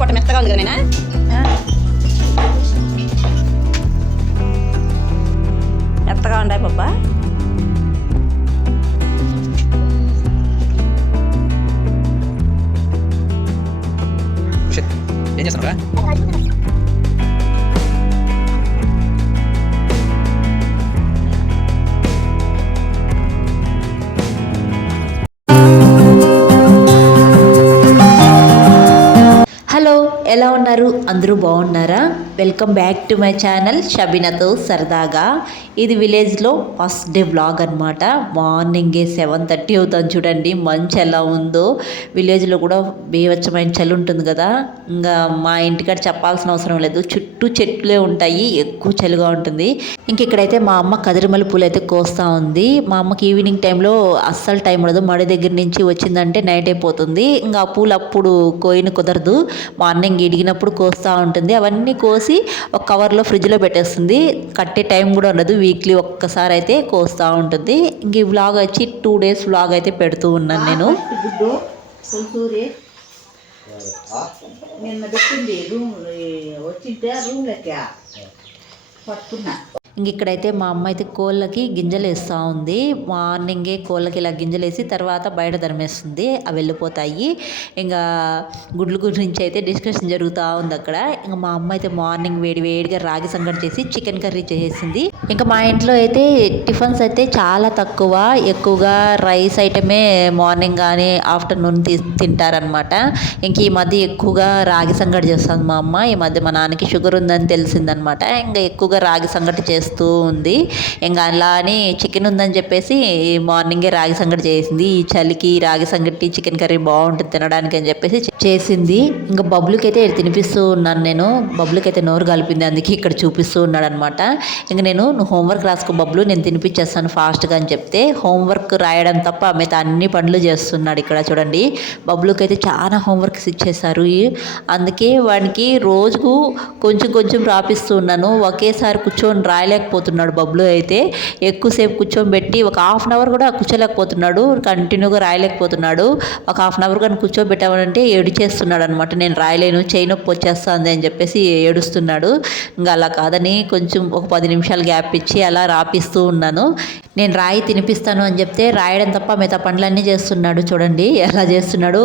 పొట్ట మెత్తగా ఉంది కదా నేను మెత్తగా ఉన్నాయి పప్ప. ఏం చేస్తున్నారా? హలో, ఎలా ఉన్నారు? అందరూ బాగున్నారా? Welcome back to my channel షబీనాతో సరదాగా. ఇది విలేజ్లో ఫస్ట్ డే వ్లాగ్ అనమాట. మార్నింగే 7:30 అవుతుంది. చూడండి మంచు ఎలా ఉందో. విలేజ్లో కూడా బీభత్సమైన చలి ఉంటుంది కదా. ఇంకా మా ఇంటికాడ చెప్పాల్సిన అవసరం లేదు, చుట్టూ చెట్లే ఉంటాయి, ఎక్కువ చలిగా ఉంటుంది. ఇంక ఇక్కడైతే మా అమ్మ కదిరిమల్లి పూలు అయితే కోస్తూ ఉంది. మా అమ్మకి ఈవినింగ్ టైంలో అస్సలు టైం ఉండదు. మడి దగ్గర నుంచి వచ్చిందంటే నైట్ అయిపోతుంది. ఇంకా ఆ పూలు అప్పుడు కోయిన కుదరదు. మార్నింగ్ ఇడిగినప్పుడు కోస్తూ ఉంటుంది. అవన్నీ కోసి ఒక కవర్లో ఫ్రిడ్జ్లో పెట్టేస్తుంది. కట్టే టైం కూడా ఉండదు. వీక్లీ ఒక్కసారి అయితే కోస్తూ ఉంటుంది. ఇంక ఈ వ్లాగ్ వచ్చి 2 days వ్లాగ్ అయితే పెడుతూ ఉన్నాను నేను. నిన్న పెట్టింది రూమ్ వచ్చింటే రూమ్లోకి పట్టుకున్నా. ఇంక ఇక్కడైతే మా అమ్మ అయితే కోళ్ళకి గింజలు వేస్తూ ఉంది. మార్నింగే కోళ్ళకి ఇలా గింజలు వేసి తర్వాత బయట ధర్మేస్తుంది, అవి వెళ్ళిపోతాయి. ఇంకా గుడ్లు గురించి అయితే డిస్కషన్ జరుగుతూ ఉంది అక్కడ. ఇంకా మా అమ్మ అయితే మార్నింగ్ వేడిగా రాగి సంగటి చేసి చికెన్ కర్రీ చేసేసింది. ఇంకా మా ఇంట్లో అయితే టిఫిన్స్ అయితే చాలా తక్కువ, ఎక్కువగా రైస్ ఐటమే మార్నింగ్ కానీ ఆఫ్టర్నూన్ తింటారనమాట. ఇంక ఈ మధ్య ఎక్కువగా రాగి సంగటి చేస్తుంది మా అమ్మ. ఈ మధ్య మా నాన్నకి షుగర్ ఉందని తెలిసిందనమాట. ఇంకా ఎక్కువగా రాగి సంగటి చేస్తూ ఉంది. ఇంకా అలా అని చికెన్ ఉందని చెప్పేసి మార్నింగే రాగి సంగటి చేసింది. ఈ చలికి రాగి సంగటి చికెన్ కర్రీ బాగుంటుంది తినడానికి అని చెప్పేసి చేసింది. ఇంకా బబ్బులకి అయితే తినిపిస్తూ ఉన్నాను నేను. బబ్బులకి అయితే నోరు కలిపింది, అందుకే ఇక్కడ చూపిస్తూ ఉన్నాడు అనమాట. ఇంకా నువ్వు హోంవర్క్ రాసుకో బబ్బులు, నేను తినిపించేస్తాను ఫాస్ట్గా అని చెప్తే హోంవర్క్ రాయడం తప్ప మిగతా అన్ని పనులు చేస్తున్నాడు. ఇక్కడ చూడండి, బబ్బులకి అయితే చాలా హోంవర్క్స్ ఇచ్చేసారు. అందుకే వాడికి రోజుకు కొంచెం రాపిస్తూ ఉన్నాను. ఒకేసారి కూర్చొని రాయలేకపోతున్నాడు బబ్బులు అయితే. ఎక్కువసేపు కూర్చోబెట్టి ఒక ½ hour కూడా కూర్చోలేకపోతున్నాడు, కంటిన్యూగా రాయలేకపోతున్నాడు. ఒక ½ hour కానీ కూర్చోబెట్టామంటే ఏడుచేస్తున్నాడు అనమాట. నేను రాయలేను, చేయి నొప్పి వచ్చేస్తుంది అని చెప్పేసి ఏడుస్తున్నాడు. ఇంకా అలా కాదని కొంచెం ఒక 10 నిమిషాలు గ్యాప్ ఇచ్చి అలా రాపిస్తూ ఉన్నాను. నేను రాయి తినిపిస్తాను అని చెప్తే రాయడం తప్ప మిగతా పనులన్నీ చేస్తున్నాడు. చూడండి ఎలా చేస్తున్నాడు.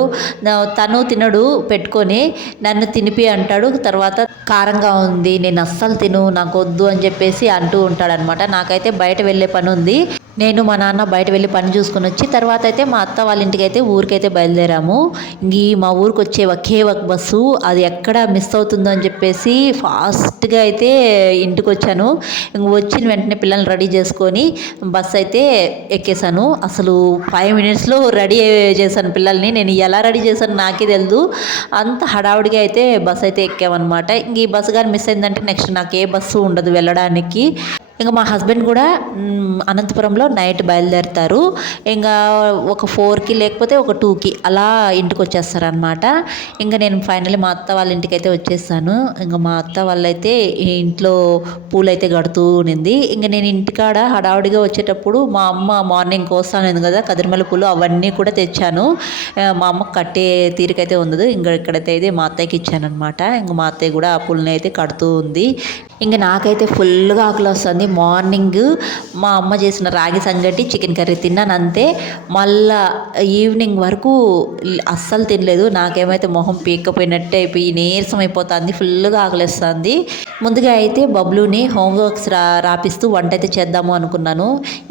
తను తినడు, పెట్టుకొని నన్ను తినిపి అంటాడు. తర్వాత కారంగా ఉంది, నేను అస్సలు తిను, నాకు వద్దు అని చెప్పేసి అంటూ ఉంటాడనమాట. నాకైతే బయట వెళ్ళే పని ఉంది. నేను మా నాన్న బయట వెళ్ళి పని చూసుకొని వచ్చి తర్వాత అయితే మా అత్త వాళ్ళ ఇంటికి అయితే ఊరికైతే బయలుదేరాము. మా ఊరికి వచ్చే ఒకే ఒక బస్సు, అది ఎక్కడ మిస్ అవుతుందో అని చెప్పేసి ఫాస్ట్గా అయితే ఇంటికి వచ్చాను. ఇంక వచ్చిన వెంటనే పిల్లల్ని రెడీ చేసుకొని బస్సు అయితే ఎక్కేసాను. అసలు 5 minutesలో రెడీ చేశాను పిల్లల్ని. నేను ఎలా రెడీ చేశాను నాకే తెలియదు, అంత హడావుడిగా అయితే బస్సు అయితే ఎక్కామన్నమాట. ఇంక ఈ బస్సు కానీ మిస్ అయిందంటే నెక్స్ట్ నాకు ఏ బస్సు ఉండదు వెళ్ళడానికి. ఇంకా మా హస్బెండ్ కూడా అనంతపురంలో నైట్ బయలుదేరుతారు. ఇంకా ఒక 4కి లేకపోతే ఒక 2కి అలా ఇంటికి వచ్చేస్తారనమాట. ఇంకా నేను ఫైనల్లీ మా అత్త వాళ్ళ ఇంటికి అయితే వచ్చేసాను. ఇంకా మా అత్త వాళ్ళైతే ఇంట్లో పూలు అయితే కడుతూ ఉన్నింది. ఇంకా నేను ఇంటికాడ హడావుడిగా వచ్చేటప్పుడు మా అమ్మ మార్నింగ్ కోస్తాను కదా కదిరిమల్లి పూలు, అవన్నీ కూడా తెచ్చాను. మా అమ్మకు కట్టే తీరికైతే ఉండదు. ఇంకా ఇక్కడైతే అయితే మా అత్తయ్యకి ఇచ్చాను అనమాట. ఇంకా మా అత్తయ్య కూడా ఆ పూలని అయితే కడుతూ ఉంది. ఇంకా నాకైతే ఫుల్గా ఆకలి వస్తుంది. మార్నింగ్ మా అమ్మ చేసిన రాగి సంగటి చికెన్ కర్రీ తిన్నాను అంతే. మళ్ళా ఈవినింగ్ వరకు అస్సలు తినలేదు. నాకేమైతే మొహం పీక్కపోయినట్టే అయిపోయి నీరసం అయిపోతుంది, ఫుల్గా ఆకలిస్తుంది. ముందుగా అయితే బబ్లుని హోంవర్క్స్ రాపిస్తూ వంట అయితే చేద్దాము అనుకున్నాను.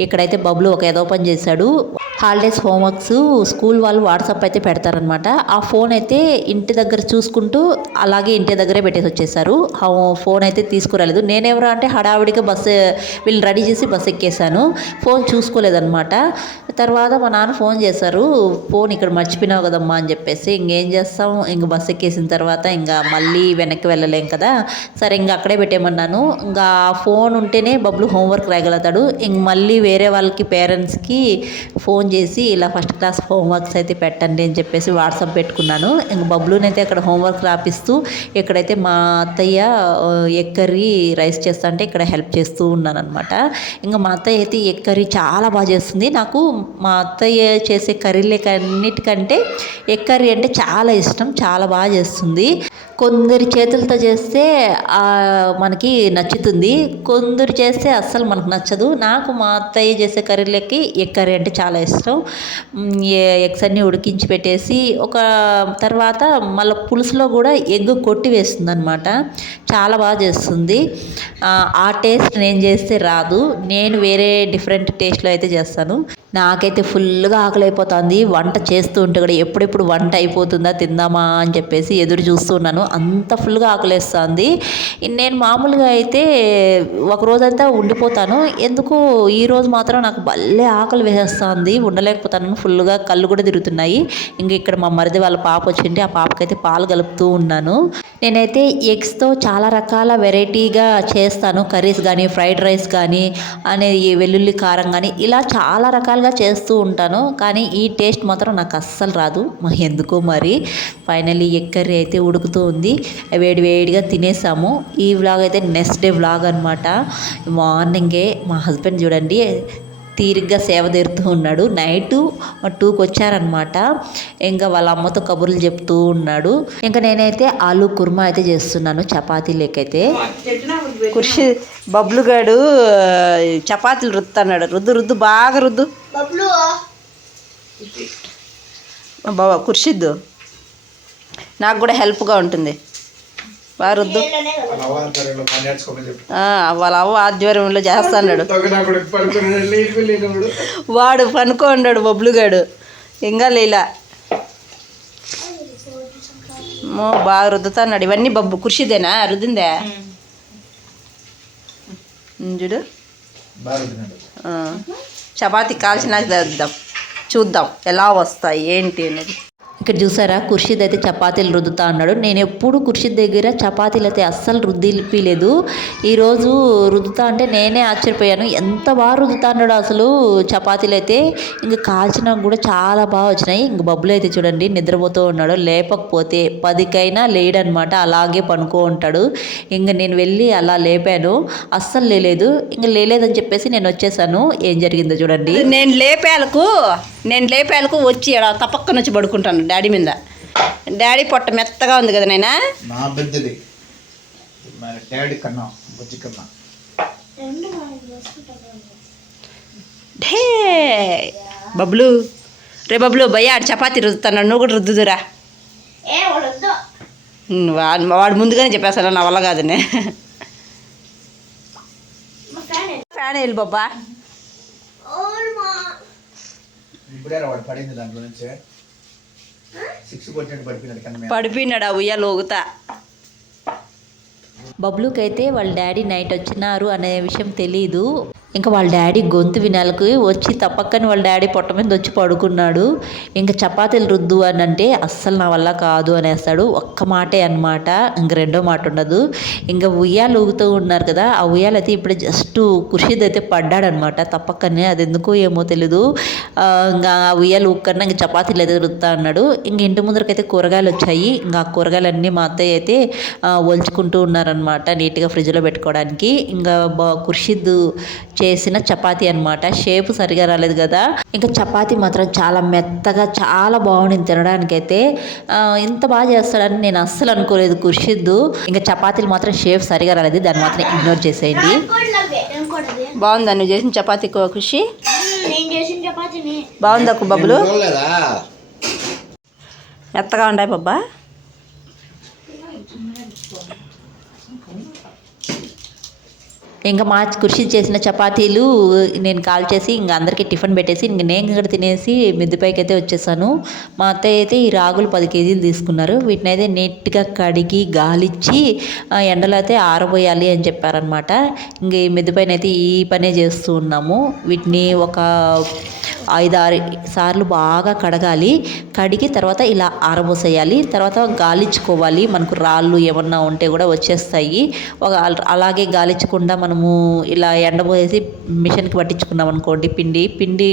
ఇక్కడైతే బబ్లు ఒక ఏదో పని చేశాడు. హాలిడేస్ హోంవర్క్స్ స్కూల్ వాళ్ళు వాట్సాప్ అయితే పెడతారనమాట. ఆ ఫోన్ అయితే ఇంటి దగ్గర చూసుకుంటూ అలాగే ఇంటి దగ్గరే పెట్టేసి వచ్చేసారు. ఫోన్ అయితే తీసుకురాలేదు. నేనెవరో అంటే హడావిడిగా బస్సు వీళ్ళు రెడీ చేసి బస్సు ఎక్కేసాను. ఫోన్ చూసుకోలేదన్నమాట. తర్వాత మా నాన్న ఫోన్ చేశారు, ఫోన్ ఇక్కడ మర్చిపోయినావు కదమ్మా అని చెప్పేసి. ఇంకేం చేస్తాం, ఇంక బస్సు ఎక్కేసిన తర్వాత ఇంకా మళ్ళీ వెనక్కి వెళ్ళలేం కదా, సరే ఇంకా అక్కడే పెట్టేమన్నాను. ఇంకా ఫోన్ ఉంటేనే బబ్లు హోంవర్క్ రాయగలుగుతాడు. ఇంక మళ్ళీ వేరే వాళ్ళకి పేరెంట్స్కి ఫోన్ చేసి ఇలా ఫస్ట్ క్లాస్ హోంవర్క్స్ అయితే పెట్టండి అని చెప్పేసి వాట్సాప్ పెట్టుకున్నాను. ఇంక బబ్లునైతే అక్కడ హోంవర్క్ రాపిస్తూ ఇక్కడైతే మా అత్తయ్య ఎగ్ కర్రీ రైస్ చేస్తా అంటే ఇక్కడ హెల్ప్ చేస్తూ ఉన్నాను అనమాట. ఇంకా మా అత్తయ్య అయితే ఎగ్ కర్రీ చాలా బాగా చేస్తుంది. నాకు మా అత్తయ్య చేసే కర్రీలకన్నిటికంటే ఎగ్ కర్రీ అంటే చాలా ఇష్టం, చాలా బాగా చేస్తుంది. కొందరి చేతులతో చేస్తే మనకి నచ్చుతుంది, కొందరు చేస్తే అస్సలు మనకు నచ్చదు. నాకు మా అత్తయ్య చేసే కర్రీలకి ఎగ్ కర్రీ అంటే చాలా ఇష్టం. ఎగ్స్ అన్నీ ఉడికించి పెట్టేసి ఒక తర్వాత మళ్ళీ పులుసులో కూడా ఎగ్ కొట్టి వేస్తుంది అనమాట. చాలా బాగా చేస్తుంది. ఆ టేస్ట్ నేను చేస్తే రాదు, నేను వేరే డిఫరెంట్ టేస్ట్లో అయితే చేస్తాను. నాకైతే ఫుల్గా ఆకలి అయిపోతుంది వంట చేస్తూ ఉంటే కూడా. ఎప్పుడెప్పుడు వంట అయిపోతుందా తిందామా అని చెప్పేసి ఎదురు చూస్తున్నాను, అంత ఫుల్గా ఆకలిస్తుంది. నేను మామూలుగా అయితే ఒక రోజంతా ఉండిపోతాను, ఎందుకో ఈరోజు మాత్రం నాకు భలే ఆకలి వేసేస్తుంది, ఉండలేకపోతాను. ఫుల్గా కళ్ళు కూడా తిరుగుతున్నాయి. ఇంక ఇక్కడ మా మరిది వాళ్ళ పాప వచ్చింది, ఆ పాపకైతే పాలు కలుపుతూ ఉన్నాను. నేనైతే ఎగ్స్తో చాలా రకాల వెరైటీగా చేస్తాను, కర్రీస్ కానీ ఫ్రైడ్ రైస్ కానీ అనేది వెల్లుల్లి కారం కానీ ఇలా చాలా రకాలుగా చేస్తూ ఉంటాను. కానీ ఈ టేస్ట్ మాత్రం నాకు అస్సలు రాదు ఎందుకో మరి. ఫైనల్లీ ఎగ్ కర్రీ అయితే ఉడుకుతూ ఉంది, వేడి వేడిగా తినేసాము. ఈ వ్లాగ్ అయితే నెక్స్ట్ డే వ్లాగ్ అనమాట. మార్నింగే మా హస్బెండ్ చూడండి తీరిగ్గా సేవ తీరుతూ ఉన్నాడు. నైటు 2కి వచ్చారనమాట. ఇంకా వాళ్ళ అమ్మతో కబుర్లు చెప్తూ ఉన్నాడు. ఇంకా నేనైతే ఆలు కుర్మా అయితే చేస్తున్నాను చపాతీలకైతే. కుర్షి బబ్లుగాడు చపాతీలు రుద్దుతున్నాడు. రుద్దు బాగా రుద్దు బాబా. కుర్షిద్దు నాకు కూడా హెల్ప్గా ఉంటుంది, బాగా రుద్దు. వాళ్ళ అవ్వ ఆధ్వర్యంలో చేస్తున్నాడు. వాడు పనుకోన్నాడు బబ్లుగాడు, ఇంకా లేలా బాగా రుద్దుతున్నాడు. ఇవన్నీ కుర్షిదేనా రుద్దిందే చూడు. చపాతీ కాల్చినాక చూద్దాం ఎలా వస్తాయి ఏంటి అనేది. ఇక్కడ చూసారా ఖుర్షీద్ అయితే చపాతీలు రుద్దుతా అన్నాడు. నేను ఎప్పుడు ఖుర్షీద్ దగ్గర చపాతీలు అయితే అస్సలు రుద్దిపిలేదు. ఈరోజు రుద్దుతా అంటే నేనే ఆశ్చర్యపోయాను, ఎంత బాగా రుద్దుతా అన్నాడు అసలు చపాతీలు అయితే. ఇంకా కాల్చినా కూడా చాలా బాగా వచ్చినాయి. ఇంక బబ్బులు అయితే చూడండి నిద్రపోతూ ఉన్నాడు, లేపకపోతే 10కైనా లేడనమాట, అలాగే పనుకో ఉంటాడు. ఇంకా నేను వెళ్ళి అలా లేపాను, అస్సలు లేలేదు. ఇంకా లేలేదని చెప్పేసి నేను వచ్చేసాను. ఏం జరిగిందో చూడండి. నేను లేపాలకు వచ్చి తపక్కన వచ్చి పడుకుంటాను డాడీ మీద. డాడీ పొట్ట మెత్తగా ఉంది కదా నాయనా. నా పెద్దది డాడీ కన్నా బుజ్జి కన్నా. ఢే బబ్లు, రే బబ్లు భయ్య ఆడు చపాతీ రుద్దుతున్నాడు, నువ్వు కూడా రుద్దుదురా. వాడు ముందుగానే చెప్పేస్తాను నా వల్ల కాదని. ఫ్యాన్ వెళ్ళి బాబా. ఇప్పుడే వాడు పడింది దాంట్లో నుంచి 6 కొట్టినట్టు పడిపోయినాడు కన్నా. పడిపోయినాడు ఆ ఉయ్యాలు ఊగుతా. బబ్లుకైతే వాళ్ళ డాడీ నైట్ వచ్చినారు అనే విషయం తెలీదు. ఇంకా వాళ్ళ డాడీ గొంతు వినాలకు వచ్చి తప్పక్కని వాళ్ళ డాడీ పొట్ట మీద వచ్చి పడుకున్నాడు. ఇంకా చపాతీలు రుద్దు అని అంటే అస్సలు నా వల్ల కాదు అనేస్తాడు, ఒక్క మాటే అనమాట, ఇంక రెండో మాట ఉండదు. ఇంకా ఉయ్యాలు ఊగుతూ ఉన్నారు కదా, ఆ ఉయ్యాలు అయితే ఇప్పుడు జస్ట్ ఖుర్షీద్ అయితే పడ్డాడనమాట తప్పక్కనే, అది ఎందుకో ఏమో తెలీదు. ఇంకా ఆ ఉయ్యాలు ఊక్కన్నా ఇంక చపాతీలు అయితే రుద్దుతా అన్నాడు. ఇంక ఇంటి ముందరకైతే కూరగాయలు వచ్చాయి. ఇంకా ఆ కూరగాయలన్నీ మా అత్తయ్య అయితే ఒలుచుకుంటూ ఉన్నారనమాట నీట్గా ఫ్రిడ్జ్లో పెట్టుకోవడానికి. ఇంకా ఖుర్షీద్ చేసిన చపాతీ అనమాట, షేప్ సరిగా రాలేదు కదా. ఇంకా చపాతీ మాత్రం చాలా మెత్తగా చాలా బాగుంది తినడానికైతే. ఇంత బాగా చేస్తాడని నేను అస్సలు అనుకోలేదు ఖుర్షీద్. ఇంకా చపాతీలు మాత్రం షేప్ సరిగా రాలేదు, దాన్ని మాత్రం ఇగ్నోర్ చేసేయండి. బాగుందా నువ్వు చేసిన చపాతీ ఖుషి? బాగుందా బబ్బులు? మెత్తగా ఉన్నాయి బాబా. ఇంకా మా ఖుర్షీద్ చేసిన చపాతీలు నేను కాల్ చేసి ఇంకా అందరికీ టిఫిన్ పెట్టేసి ఇంక నేను ఇక్కడ తినేసి మిద్దెపైకి అయితే వచ్చేసాను. మా అత్తయ్య అయితే ఈ రాగులు 10 కేజీలు తీసుకున్నారు. వీటిని అయితే నీట్గా కడిగి గాలిచ్చి ఎండలో అయితే ఆరబోయాలి అని చెప్పారనమాట. ఇంక ఈ మిద్దెపైన అయితే ఈ పనే చేస్తూ ఉన్నాము. వీటిని ఒక 5-6 సార్లు బాగా కడగాలి. కడిగి తర్వాత ఇలా ఆరబోసేయాలి. తర్వాత గాలించుకోవాలి, మనకు రాళ్ళు ఏమన్నా ఉంటే కూడా వచ్చేస్తాయి. అలాగే గాలించకుండా మనము ఇలా ఎండబోసేసి మిషన్కి పట్టించుకున్నాం అనుకోండి, పిండి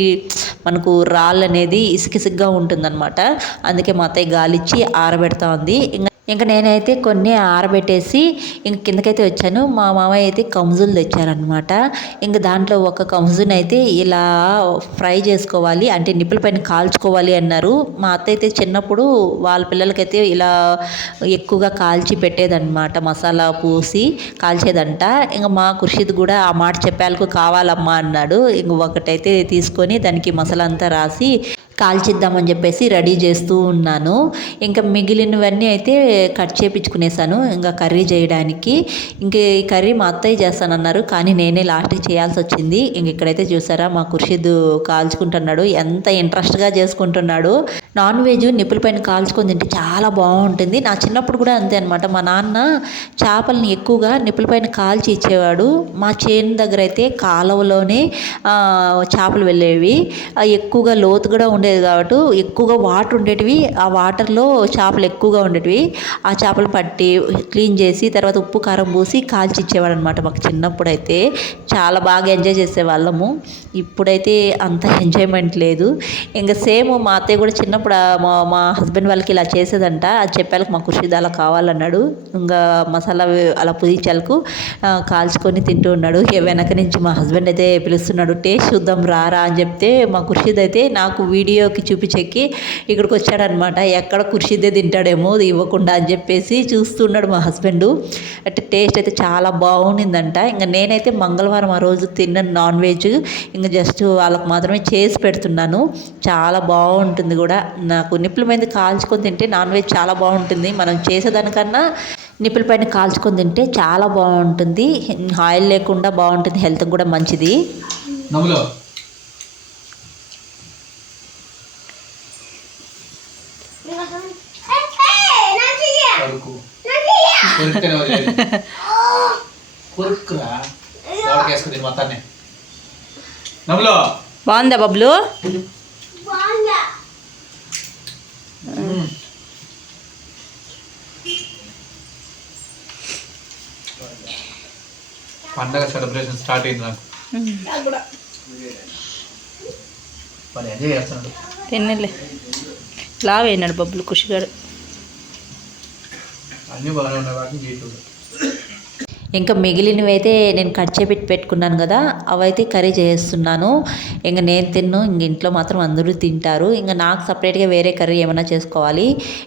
మనకు రాళ్ళు అనేది ఇసుకిసుగ్గా ఉంటుందన్నమాట. అందుకే మా అత్తయ్య గాలిచ్చి ఆరబెడతా ఉంది. ఇంకా నేనైతే కొన్ని ఆరబెట్టేసి ఇంక కిందకైతే వచ్చాను. మా మామయ్య అయితే కమ్జులు తెచ్చారనమాట. ఇంకా దాంట్లో ఒక కమ్జుని అయితే ఇలా ఫ్రై చేసుకోవాలి, అంటే నిప్పుల పైన కాల్చుకోవాలి అన్నారు. మా అత్త అయితే చిన్నప్పుడు వాళ్ళ పిల్లలకైతే ఇలా ఎక్కువగా కాల్చి పెట్టేదన్నమాట, మసాలా పూసి కాల్చేదంట. ఇంకా మా ఖుర్షీద్ కూడా ఆ మాట చెప్పేందుకు కావాలమ్మా అన్నాడు. ఇంక ఒకటైతే తీసుకొని దానికి మసాలా అంతా రాసి కాల్చిద్దామని చెప్పేసి రెడీ చేస్తూ ఉన్నాను. ఇంకా మిగిలినవన్నీ అయితే కట్ చేయించుకునేసాను ఇంకా కర్రీ చేయడానికి. ఇంక ఈ కర్రీ మా అత్తయ్య చేస్తానన్నారు, కానీ నేనే లాస్ట్కి చేయాల్సి వచ్చింది. ఇంక ఇక్కడైతే చూసారా మా ఖుర్షీద్ కాల్చుకుంటున్నాడు, ఎంత ఇంట్రెస్ట్గా చేసుకుంటున్నాడు. నాన్ వెజ్ నిప్పుల పైన కాల్చుకొని తింటే చాలా బాగుంటుంది. నా చిన్నప్పుడు కూడా అంతే అనమాట. మా నాన్న చేపల్ని ఎక్కువగా నిప్పుల పైన కాల్చి ఇచ్చేవాడు. మా చేను దగ్గర అయితే కాలువలోనే చేపలు వెళ్ళేవి, ఎక్కువగా లోతు కూడా ఉండేది కాబట్టి ఎక్కువగా వాటర్ ఉండేటివి. ఆ వాటర్లో చేపలు ఎక్కువగా ఉండేటివి. ఆ చేపలు పట్టి క్లీన్ చేసి తర్వాత ఉప్పు కారం పూసి కాల్చి ఇచ్చేవాడు అనమాట. మాకు చిన్నప్పుడు అయితే చాలా బాగా ఎంజాయ్ చేసేవాళ్ళము. ఇప్పుడైతే అంత ఎంజాయ్మెంట్ లేదు. ఇంకా సేమ్ మా అత్తయ్య కూడా చిన్నప్పుడు మా హస్బెండ్ వాళ్ళకి ఇలా చేసేదంట. అది చెప్పాలకు మా ఖుర్షీద్ అలా కావాలన్నాడు. ఇంకా మసాలా అలా పుదించాలకు కాల్చుకొని తింటూ ఉన్నాడు. వెనక నుంచి మా హస్బెండ్ అయితే పిలుస్తున్నాడు, టేస్ట్ చూద్దాం రారా అని చెప్తే మా ఖుర్షీద్ అయితే నాకు వీడియోకి చూపించేకి ఇక్కడికి వచ్చాడనమాట. ఎక్కడ ఖుర్షీదే తింటాడేమో ఇవ్వకుండా అని చెప్పేసి చూస్తున్నాడు మా హస్బెండ్. అంటే టేస్ట్ అయితే చాలా బాగుండిందంట. ఇంకా నేనైతే మంగళవారం ఆ రోజు తిన్న నాన్ వెజ్ ఇంకా జస్ట్ వాళ్ళకి మాత్రమే చేసి పెడుతున్నాను. చాలా బాగుంటుంది కూడా. నాకు నిప్పుల మీద కాల్చుకొని తింటే నాన్ వెజ్ చాలా బాగుంటుంది. మనం చేసేదానికన్నా నిప్పుల పైన కాల్చుకొని తింటే చాలా బాగుంటుంది. ఆయిల్ లేకుండా బాగుంటుంది, హెల్త్కి కూడా మంచిది. బాగుందా బబ్లు? పండగ సెలబ్రేషన్ స్టార్ట్ అయింది నాకు. మరి ఎంజాయ్ చేస్తున్నాడు. తిన్నలే లావ్ అయినాడు బబ్బులు ఖుషిగాడు. అన్నీ బాగానే ఉన్నాయి కాబట్టి జీటు. ఇంకా మిగిలినవి అయితే నేను కట్ చేసి పెట్టుకున్నాను కదా, అవైతే కర్రీ చేస్తున్నాను. ఇంకా నేను తిన్ను, ఇంక ఇంట్లో మాత్రం అందరూ తింటారు. ఇంకా నాకు సపరేట్గా వేరే కర్రీ ఏమైనా చేసుకోవాలి.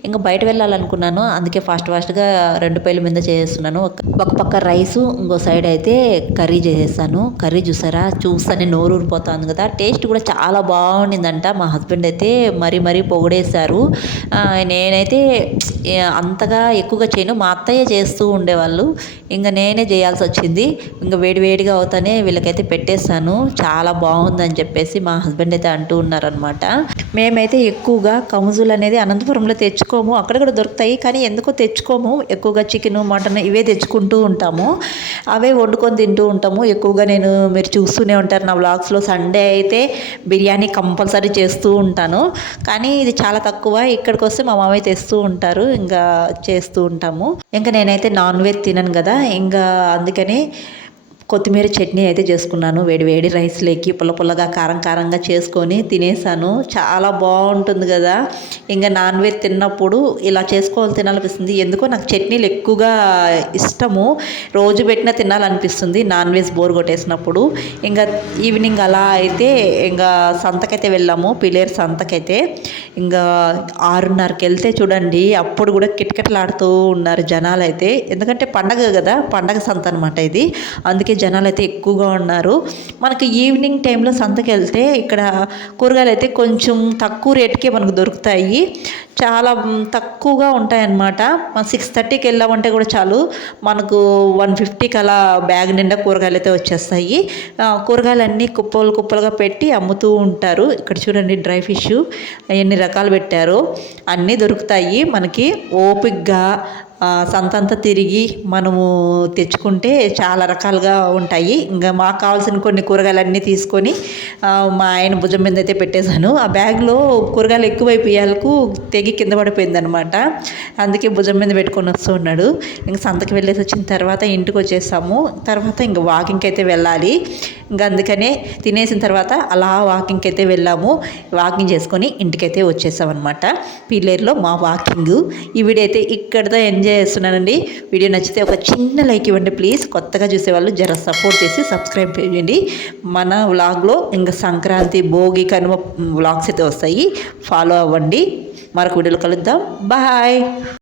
ఇంకా బయట వెళ్ళాలనుకున్నాను, అందుకే ఫాస్ట్గా 2 పొయ్యిల మీద చేస్తున్నాను. ఒక పక్క రైసు, ఇంకో సైడ్ అయితే కర్రీ చేసేసాను. కర్రీ చూస్తానే నోరు ఊరిపోతుంది కదా. టేస్ట్ కూడా చాలా బాగుండిందంట. మా హస్బెండ్ అయితే మరీ పొగిడేశారు. నేనైతే అంతగా ఎక్కువగా చేయను, మా అత్తయ్య చేస్తూ ఉండేవాళ్ళు. ఇంకా నేనే చేయాల్సి వచ్చింది. ఇంకా వేడివేడిగా అవుతానే వీళ్ళకైతే పెట్టేశాను. చాలా బాగుందని చెప్పేసి మా హస్బెండ్ అయితే అంటూ ఉన్నారనమాట. మేమైతే ఎక్కువగా కముజులు అనేది అనంతపురంలో తెచ్చుకోము, అక్కడ కూడా దొరుకుతాయి, కానీ ఎందుకో తెచ్చుకోము. ఎక్కువగా చికెన్ మటన్ ఇవే తెచ్చుకుంటూ ఉంటాము, అవే వండుకొని తింటూ ఉంటాము. ఎక్కువగా మీరు చూస్తూనే ఉంటారు నా వ్లాగ్స్లో, సండే అయితే బిర్యానీ కంపల్సరీ చేస్తూ ఉంటాను. కానీ ఇది చాలా తక్కువ, ఇక్కడికి వస్తే మా మామయ్య తెస్తూ ఉంటారు, ఇంకా చేస్తూ ఉంటాము. ఇంకా నేనైతే నాన్ వెజ్ తినను కదా, ఇంకా అందుకని కొత్తిమీర చట్నీ అయితే చేసుకున్నాను. వేడి రైస్లోకి పుల్లగా కారంగా చేసుకొని తినేసాను. చాలా బాగుంటుంది కదా. ఇంకా నాన్ వెజ్ తిన్నప్పుడు ఇలా చేసుకోవాలి తినాలనిపిస్తుంది. ఎందుకో నాకు చట్నీలు ఎక్కువగా ఇష్టము, రోజు పెట్టినా తినాలనిపిస్తుంది నాన్ వెజ్ బోర్ కొట్టేసినప్పుడు. ఇంకా ఈవినింగ్ అలా అయితే ఇంకా సంతకైతే వెళ్ళాము, పిలేరు సంతకైతే. ఇంకా 6:30కి వెళ్తే చూడండి, అప్పుడు కూడా కిటకిటలాడుతూ ఉన్నారు జనాలు అయితే. ఎందుకంటే పండగ కదా, పండగ సంత అనమాట ఇది, అందుకే జనాలు అయితే ఎక్కువగా ఉన్నారు. మనకి ఈవినింగ్ టైంలో సంతకి వెళ్తే ఇక్కడ కూరగాయలు అయితే కొంచెం తక్కువ రేటుకే మనకు దొరుకుతాయి, చాలా తక్కువగా ఉంటాయన్నమాట. 6:30కి వెళ్ళామంటే కూడా చాలు, మనకు 150కి అలా బ్యాగ్ నిండా కూరగాయలు అయితే వచ్చేస్తాయి. కూరగాయలన్నీ కుప్పలుగా పెట్టి అమ్ముతూ ఉంటారు. ఇక్కడ చూడండి డ్రై ఫిష్ ఎన్ని రకాలు పెట్టారో, అన్నీ దొరుకుతాయి మనకి. ఓపికగా సంతంతా తిరిగి మనము తెచ్చుకుంటే చాలా రకాలుగా ఉంటాయి. ఇంకా మాకు కావాల్సిన కొన్ని కూరగాయలన్నీ తీసుకొని మా ఆయన భుజం మీద అయితే పెట్టేశాను. ఆ బ్యాగ్లో కూరగాయలు ఎక్కువైపోయేందుకు తెగి కింద పడిపోయింది అనమాట. అందుకే భుజం మీద పెట్టుకొని వస్తూ ఉన్నాడు. ఇంక సంతకి వెళ్ళేసి వచ్చిన తర్వాత ఇంటికి వచ్చేసాము. తర్వాత ఇంక వాకింగ్కి అయితే వెళ్ళాలి. ఇంకా అందుకనే తినేసిన తర్వాత అలా వాకింగ్కి అయితే వెళ్ళాము. వాకింగ్ చేసుకొని ఇంటికైతే వచ్చేసామన్నమాట. పీలేరులో మా వాకింగ్. ఈ వీడియో అయితే ఇక్కడితో ఎంజాయ్ చేస్తున్నానండి. వీడియో నచ్చితే ఒక చిన్న లైక్ ఇవ్వండి ప్లీజ్. కొత్తగా చూసేవాళ్ళు జర సపోర్ట్ చేసి సబ్స్క్రైబ్ చేయండి. మన వ్లాగ్లో ఇంకా సంక్రాంతి, భోగి, కనుమ వ్లాగ్స్ అయితే వస్తాయి. ఫాలో అవ్వండి. మరొక వీడియోలో కలుద్దాం. బాయ్.